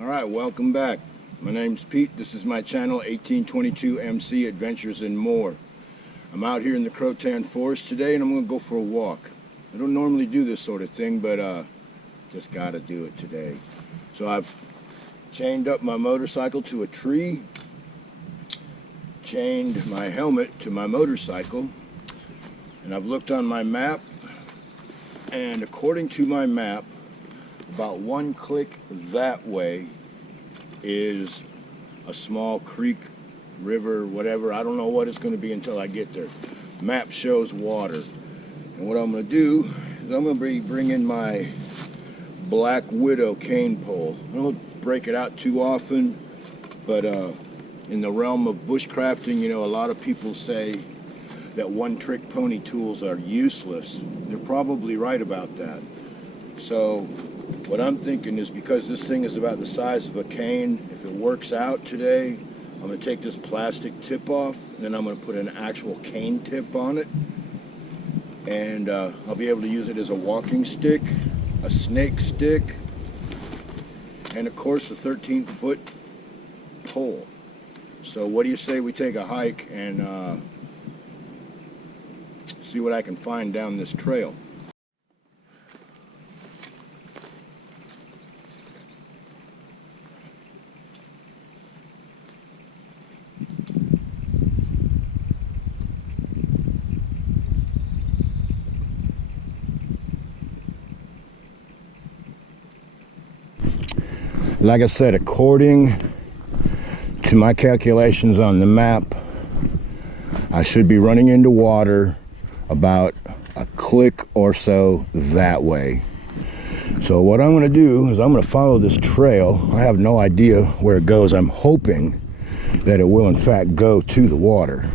Alright, welcome back. My name's Pete. This is my channel, 1822 MC Adventures and More. I'm out here in the Croatan Forest today and I'm going to go for a walk. I don't normally do this sort of thing, but just got to do it today. So I've chained up my motorcycle to a tree, chained my helmet to my motorcycle, and I've looked on my map, and according to my map, about one click that way is a small creek, river, whatever. I don't know what it's going to be until I get there. Map shows water. And what I'm going to do is I'm going to be bringing my Black Widow cane pole. I don't break it out too often, but in the realm of bushcrafting, you know, a lot of people say that one-trick pony tools are useless. They're probably right about that. So what I'm thinking is, because this thing is about the size of a cane, if it works out today, I'm going to take this plastic tip off, and then I'm going to put an actual cane tip on it. And I'll be able to use it as a walking stick, a snake stick, and of course a 13-foot pole. So what do you say we take a hike and see what I can find down this trail? Like I said, according to my calculations on the map, I should be running into water about a click or so that way. So what I'm going to do is I'm going to follow this trail. I have no idea where it goes. I'm hoping that it will in fact go to the water,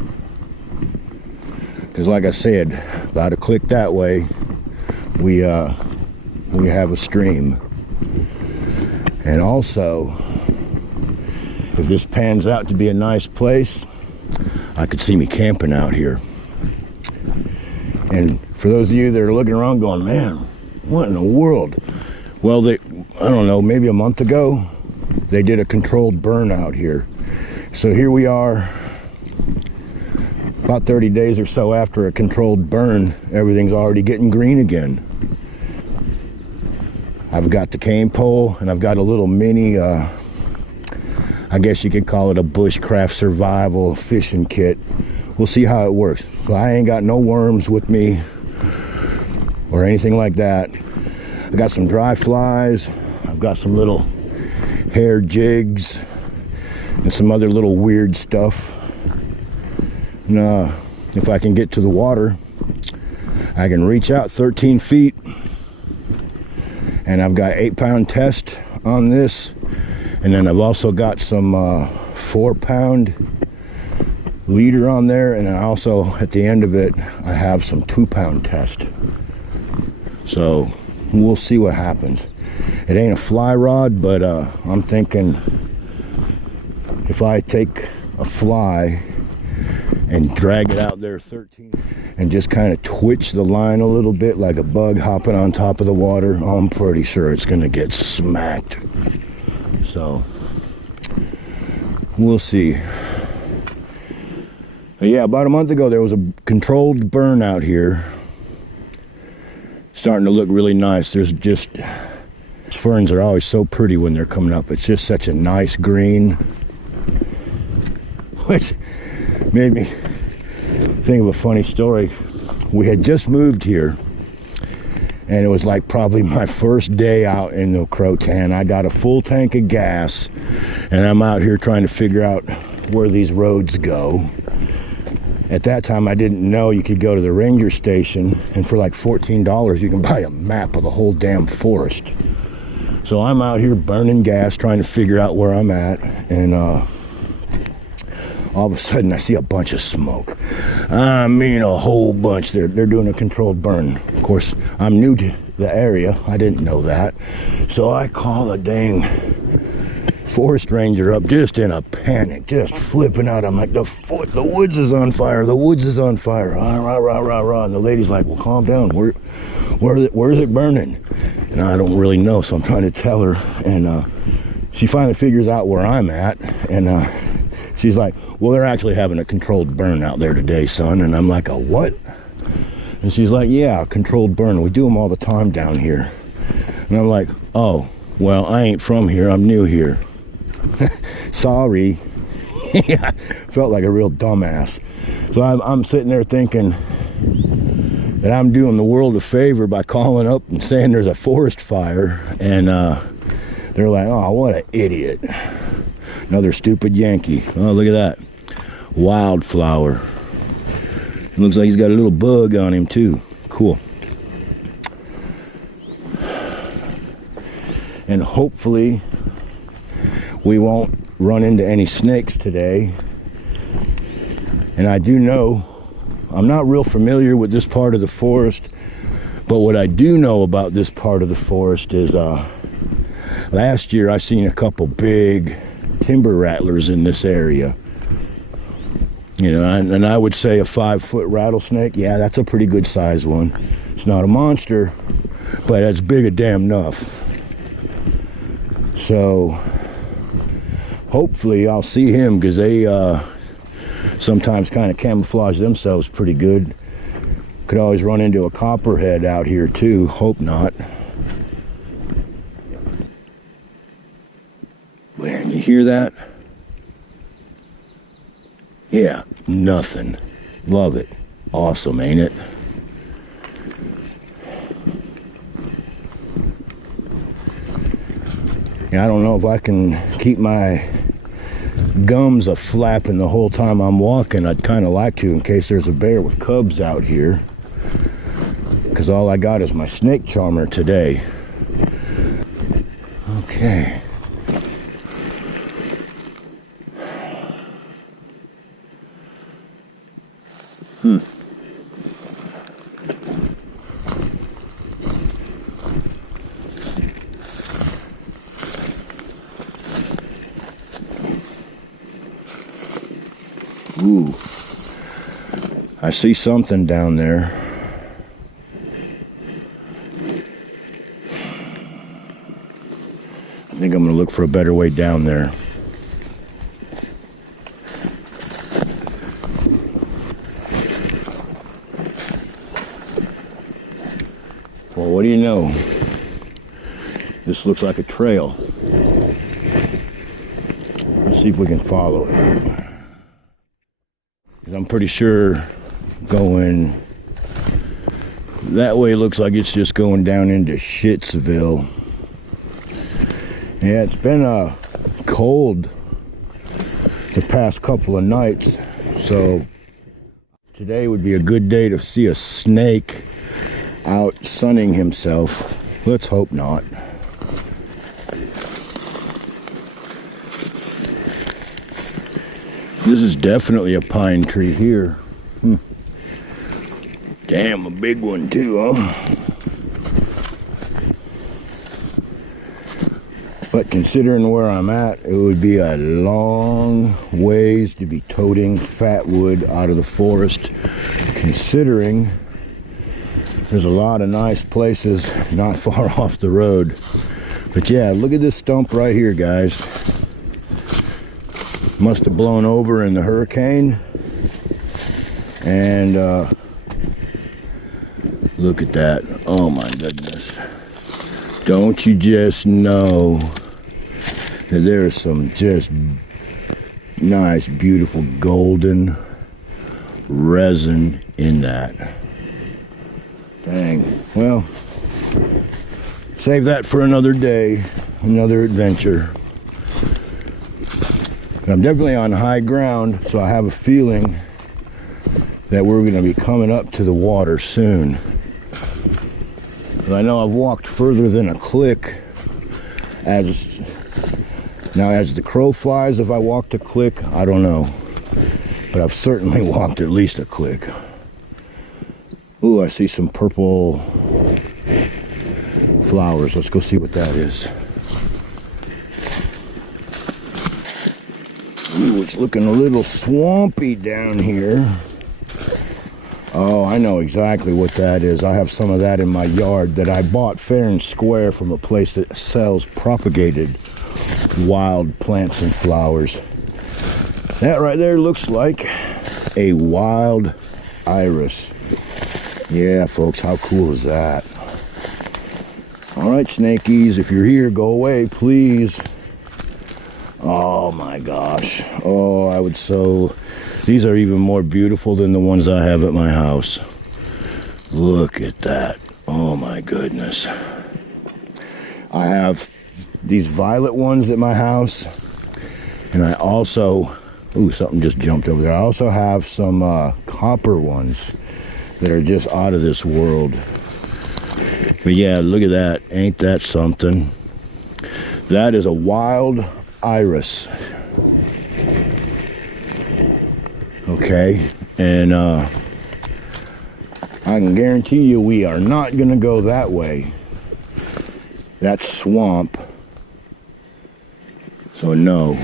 because like I said, about a click that way we have a stream. And also, if this pans out to be a nice place, I could see me camping out here. And for those of you that are looking around going, man, what in the world? Well, I don't know, maybe a month ago, they did a controlled burn out here. So here we are, about 30 days or so after a controlled burn, everything's already getting green again. I've got the cane pole, and I've got a little mini, I guess you could call it a bushcraft survival fishing kit. We'll see how it works. So I ain't got no worms with me or anything like that. I got some dry flies. I've got some little hair jigs and some other little weird stuff. And if I can get to the water, I can reach out 13 feet. And I've got 8-pound test on this, and then I've also got some 4-pound leader on there, and I also, at the end of it, I have some 2-pound test. So we'll see what happens. It ain't a fly rod, but I'm thinking if I take a fly and drag it out there 13 and just kind of twitch the line a little bit like a bug hopping on top of the water, I'm pretty sure it's gonna get smacked. So we'll see. But yeah, about a month ago there was a controlled burn out here, starting to look really nice. There's just, ferns are always so pretty when they're coming up. It's just such a nice green, which made me think of a funny story. We had just moved here, and it was like probably my first day out in the Croatan. I got a full tank of gas, and I'm out here trying to figure out where these roads go. At that time, I didn't know you could go to the ranger station, and for like $14, you can buy a map of the whole damn forest. So I'm out here burning gas, trying to figure out where I'm at, and all of a sudden I see a bunch of smoke. I mean, a whole bunch. They're doing a controlled burn. Of course, I'm new to the area. I didn't know that. So I call the dang forest ranger up, just in a panic, just flipping out. I'm like, the woods is on fire. The woods is on fire. Rah, rah, rah, rah, rah. And the lady's like, well, calm down. Where is it burning? And I don't really know, so I'm trying to tell her. And she finally figures out where I'm at, and she's like, well, they're actually having a controlled burn out there today, son. And I'm like, a what? And she's like, yeah, a controlled burn. We do them all the time down here. And I'm like, oh, well, I ain't from here. I'm new here. Sorry. Yeah, felt like a real dumbass. So I'm sitting there thinking that I'm doing the world a favor by calling up and saying there's a forest fire. And they're like, oh, what an idiot. Another stupid Yankee. Oh, look at that. Wildflower. It looks like he's got a little bug on him too. Cool. And hopefully we won't run into any snakes today. And I do know, I'm not real familiar with this part of the forest, but what I do know about this part of the forest is last year I seen a couple big timber rattlers in this area. You know, and I would say a 5-foot rattlesnake, yeah, that's a pretty good size one. It's not a monster, but it's big a damn enough. So hopefully I'll see him, because they sometimes kind of camouflage themselves pretty good. Could always run into a copperhead out here too. Hope not. Man, you hear that? Yeah, nothing. Love it. Awesome, ain't it? I don't know if I can keep my gums a flapping the whole time I'm walking. I'd kind of like to, in case there's a bear with cubs out here, because all I got is my snake charmer today. Okay. Ooh, I see something down there. I think I'm gonna look for a better way down there. Well, what do you know? This looks like a trail. Let's see if we can follow it. I'm pretty sure going that way looks like it's just going down into Shitsville. Yeah, it's been cold the past couple of nights, so today would be a good day to see a snake out sunning himself. Let's hope not. This is definitely a pine tree here. Damn, a big one too, huh? But considering where I'm at, it would be a long ways to be toting fat wood out of the forest, considering there's a lot of nice places not far off the road. But yeah, look at this stump right here, guys. Must have blown over in the hurricane. And look at that. Oh my goodness. Don't you just know that there's some just nice, beautiful golden resin in that. Dang. Well, save that for another day, another adventure. I'm definitely on high ground, so I have a feeling that we're going to be coming up to the water soon. But I know I've walked further than a click. As the crow flies, if I walked a click, I don't know. But I've certainly walked at least a click. Ooh, I see some purple flowers. Let's go see what that is. Ooh, it's looking a little swampy down here. Oh, I know exactly what that is. I have some of that in my yard that I bought fair and square from a place that sells propagated wild plants and flowers. That right there looks like a wild iris. Yeah, folks, how cool is that? All right, snakies, if you're here, go away, please. Oh my gosh. Oh, I would so... These are even more beautiful than the ones I have at my house. Look at that. Oh my goodness. I have these violet ones at my house, and I also... Ooh, something just jumped over there. I also have some copper ones that are just out of this world. But yeah, look at that. Ain't that something? That is a wild iris. Okay, and I can guarantee you we are not going to go that way. That's swamp. So no.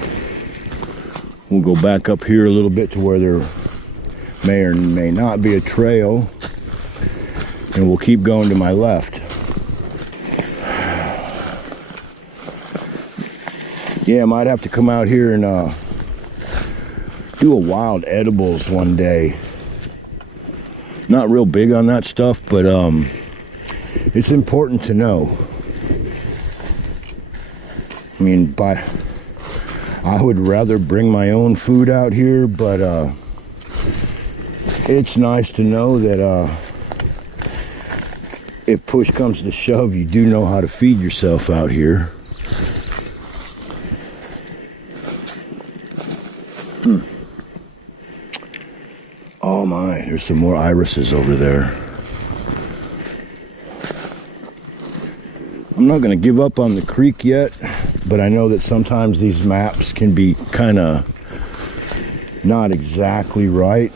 We'll go back up here a little bit to where there may or may not be a trail, and we'll keep going to my left. Yeah, I might have to come out here and do a wild edibles one day. Not real big on that stuff, but it's important to know. I mean, I would rather bring my own food out here, but it's nice to know that if push comes to shove, you do know how to feed yourself out here. Oh my, there's some more irises over there. I'm not going to give up on the creek yet, but I know that sometimes these maps can be kind of not exactly right.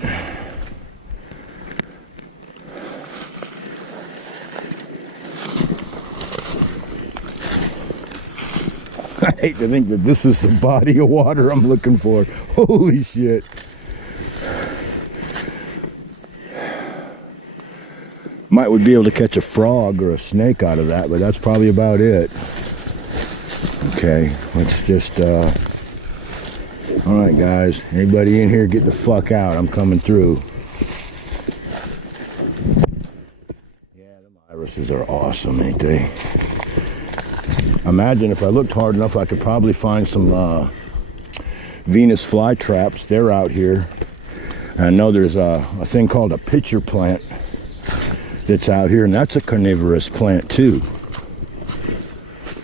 I hate to think that this is the body of water I'm looking for. Holy shit. Might would be able to catch a frog or a snake out of that, but that's probably about it. Okay, let's just, all right guys, anybody in here get the fuck out, I'm coming through. Yeah, them irises are awesome, ain't they? Imagine if I looked hard enough, I could probably find some Venus flytraps. They're out here. And I know there's a thing called a pitcher plant that's out here, and that's a carnivorous plant too.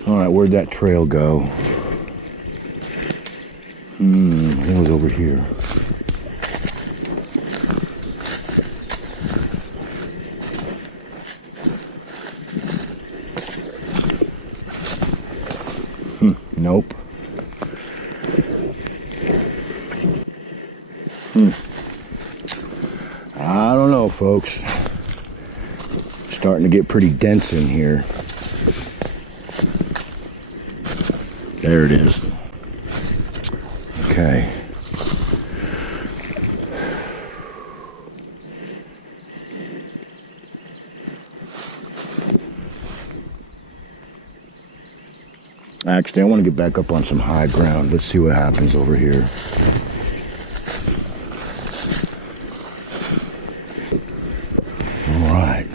All right, where'd that trail go? It was over here. Nope. I don't know, folks. Starting to get pretty dense in here. There it is. Okay. Actually, I want to get back up on some high ground. Let's see what happens over here. All right.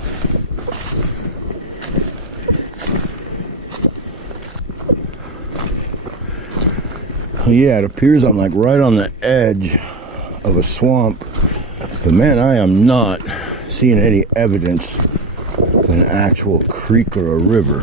Yeah, it appears I'm like right on the edge of a swamp, but man, I am not seeing any evidence of an actual creek or a river.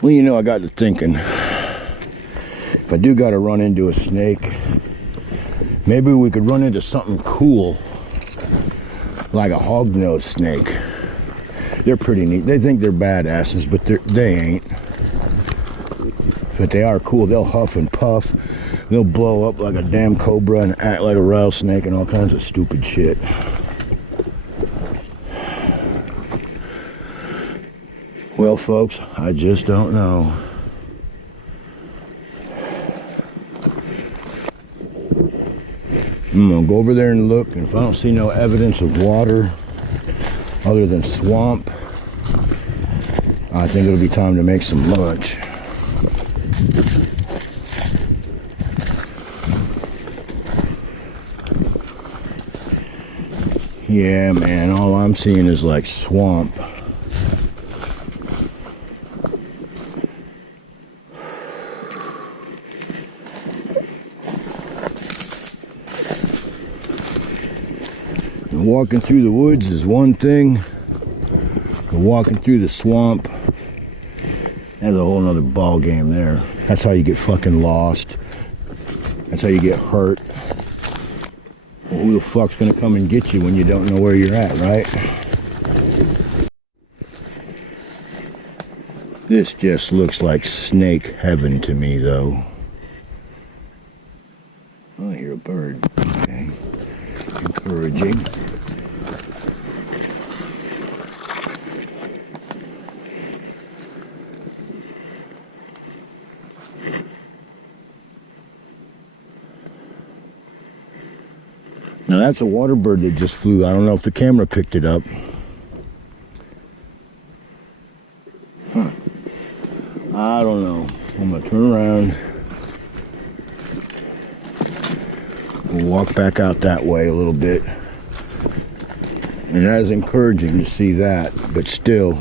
Well, you know, I got to thinking, if I do got to run into a snake, maybe we could run into something cool, like a hognose snake. They're pretty neat. They think they're badasses, but they ain't. But they are cool. They'll huff and puff. They'll blow up like a damn cobra and act like a rattlesnake and all kinds of stupid shit. Well, folks, I just don't know. I'm gonna go over there and look, and if I don't see no evidence of water other than swamp, I think it'll be time to make some lunch. Yeah, man, all I'm seeing is like swamp. And walking through the woods is one thing, but walking through the swamp, that's a whole nother ball game there. That's how you get fucking lost. That's how you get hurt. Well, who the fuck's gonna come and get you when you don't know where you're at, right? This just looks like snake heaven to me, though. Oh, I hear a bird. Okay. Encouraging. Now that's a water bird that just flew. I don't know if the camera picked it up. Huh. I don't know. I'm gonna turn around. We'll walk back out that way a little bit. And that is encouraging to see that, but still.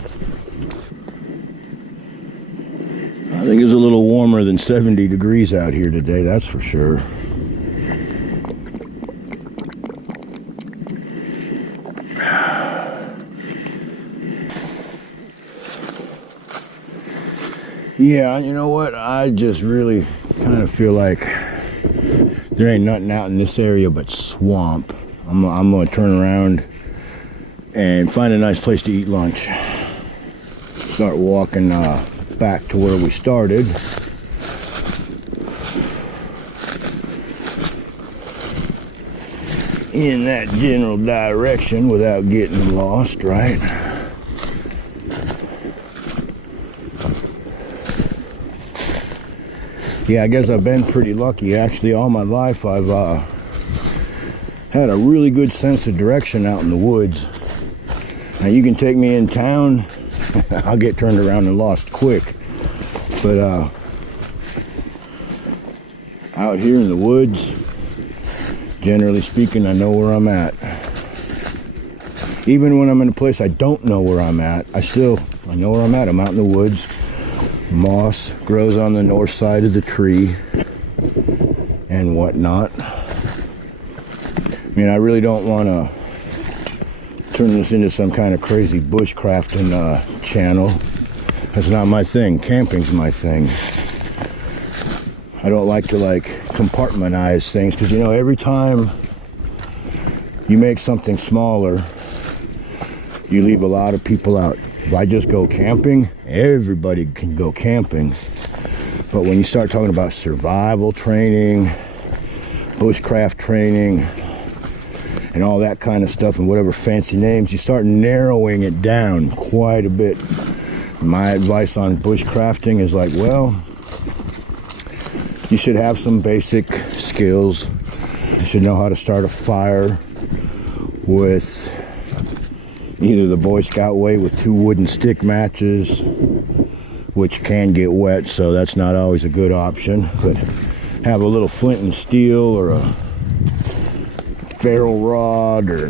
I think it's a little warmer than 70 degrees out here today, that's for sure. Yeah, you know what? I just really kind of feel like there ain't nothing out in this area but swamp. I'm gonna turn around and find a nice place to eat lunch. Start walking back to where we started. In that general direction without getting lost, right? Yeah, I guess I've been pretty lucky. Actually, all my life I've had a really good sense of direction out in the woods. Now you can take me in town, I'll get turned around and lost quick. But out here in the woods, generally speaking, I know where I'm at. Even when I'm in a place I don't know where I'm at, I know where I'm at. I'm out in the woods. Moss grows on the north side of the tree and whatnot. I mean, I really don't want to turn this into some kind of crazy bushcrafting channel. That's not my thing. Camping's my thing. I don't like to compartmentalize things, because you know, every time you make something smaller, you leave a lot of people out. If I just go camping, everybody can go camping. But when you start talking about survival training, bushcraft training, and all that kind of stuff, and whatever fancy names, you start narrowing it down quite a bit. My advice on bushcrafting is like, well, you should have some basic skills. You should know how to start a fire with either the Boy Scout way with 2 wooden stick matches, which can get wet, so that's not always a good option. But have a little flint and steel, or a ferro rod, or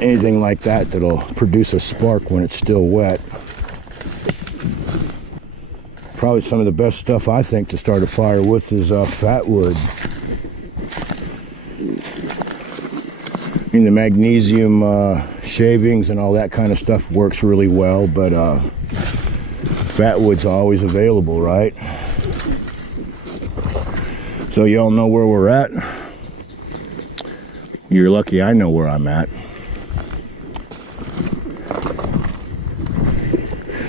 anything like that that'll produce a spark when it's still wet. Probably some of the best stuff, I think, to start a fire with is fat wood. I mean, the magnesium shavings and all that kind of stuff works really well, but fat wood's always available, right? So y'all know where we're at. You're lucky I know where I'm at.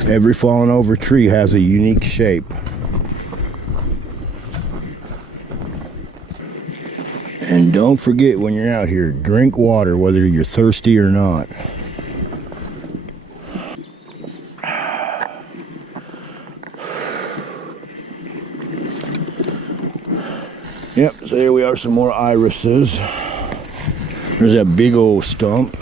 Every fallen over tree has a unique shape. And don't forget, when you're out here, drink water whether you're thirsty or not. Yep, so here we are, some more irises. There's that big old stump.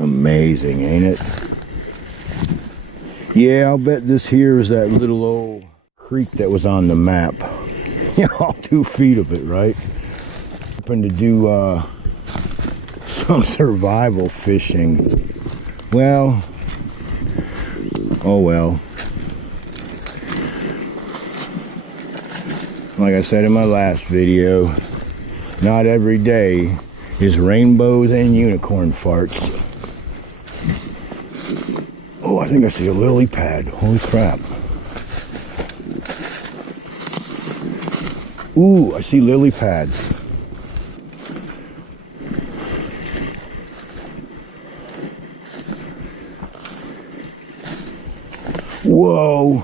Amazing, ain't it? Yeah, I'll bet this here is that little old creek that was on the map. Yeah, all 2 feet of it, right? Happened to do some survival fishing. Well, oh well. Like I said in my last video, not every day is rainbows and unicorn farts. Oh, I think I see a lily pad. Holy crap. Ooh, I see lily pads. Whoa.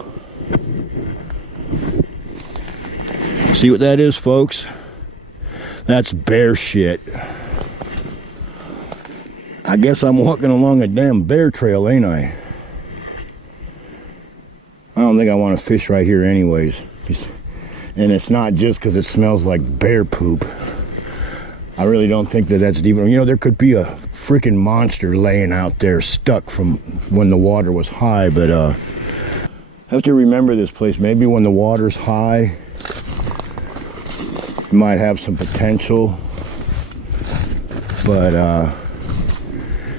See what that is, folks? That's bear shit. I guess I'm walking along a damn bear trail, ain't I? I don't think I want to fish right here anyways. And it's not just because it smells like bear poop. I really don't think that that's deep. You know, there could be a freaking monster laying out there stuck from when the water was high, but I have to remember this place. Maybe when the water's high, you might have some potential. But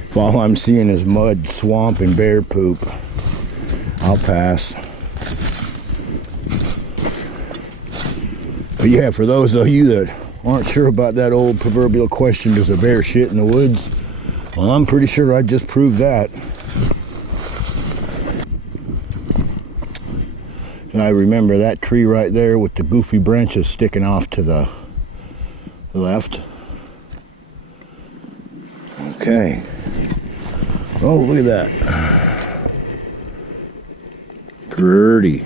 if all I'm seeing is mud, swamp, and bear poop, I'll pass. But yeah, for those of you that aren't sure about that old proverbial question, does a bear shit in the woods? Well, I'm pretty sure I just proved that. And I remember that tree right there with the goofy branches sticking off to the left. Okay. Oh, look at that. Pretty.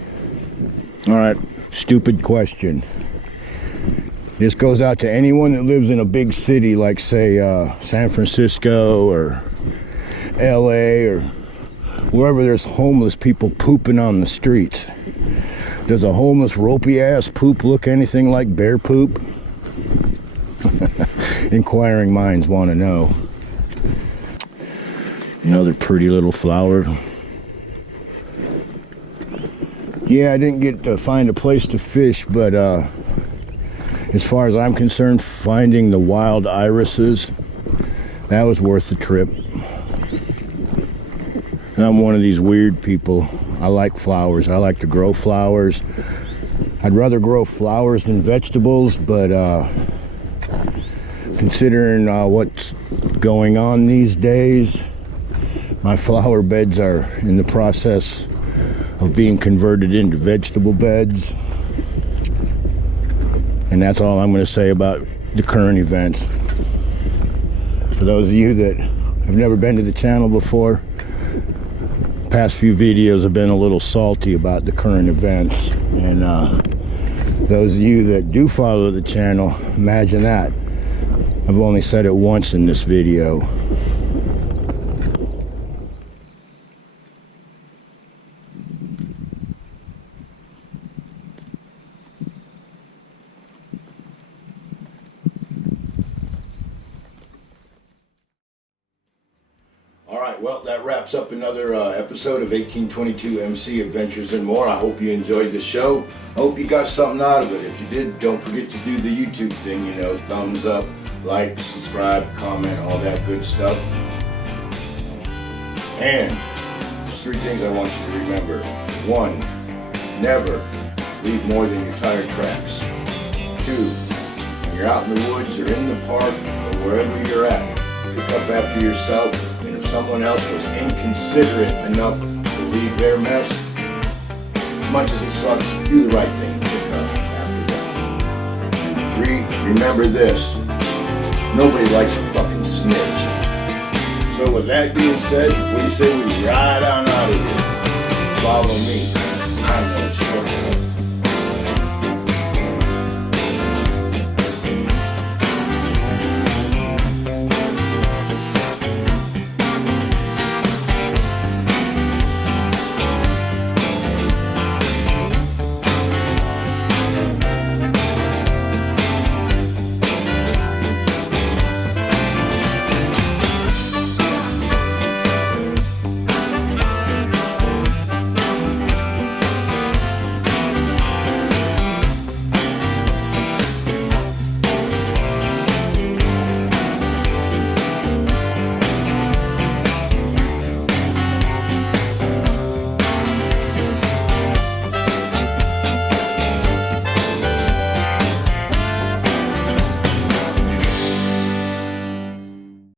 All right, stupid question. This goes out to anyone that lives in a big city like, say, San Francisco or LA or wherever there's homeless people pooping on the streets. Does a homeless ropey ass poop look anything like bear poop? Inquiring minds want to know. Another pretty little flower. Yeah, I didn't get to find a place to fish, but as far as I'm concerned, finding the wild irises, that was worth the trip. And I'm one of these weird people. I like flowers. I like to grow flowers. I'd rather grow flowers than vegetables, but considering what's going on these days, my flower beds are in the process of being converted into vegetable beds. And that's all I'm going to say about the current events. For those of you that have never been to the channel before, past few videos have been a little salty about the current events. And those of you that do follow the channel, imagine that. I've only said it once in this video. Alright, well, that wraps up another episode of 1822 MC Adventures and More. I hope you enjoyed the show. I hope you got something out of it. If you did, don't forget to do the YouTube thing, you know, thumbs up, like, subscribe, comment, all that good stuff. And there's 3 things I want you to remember. 1, never leave more than your tire tracks. 2, when you're out in the woods or in the park or wherever you're at, pick up after yourself. Someone else was inconsiderate enough to leave their mess, as much as it sucks, do the right thing and pick up after them. And 3, remember this, nobody likes a fucking snitch. So with that being said, what do you say we ride on out of here? Follow me. I'm no shortcut.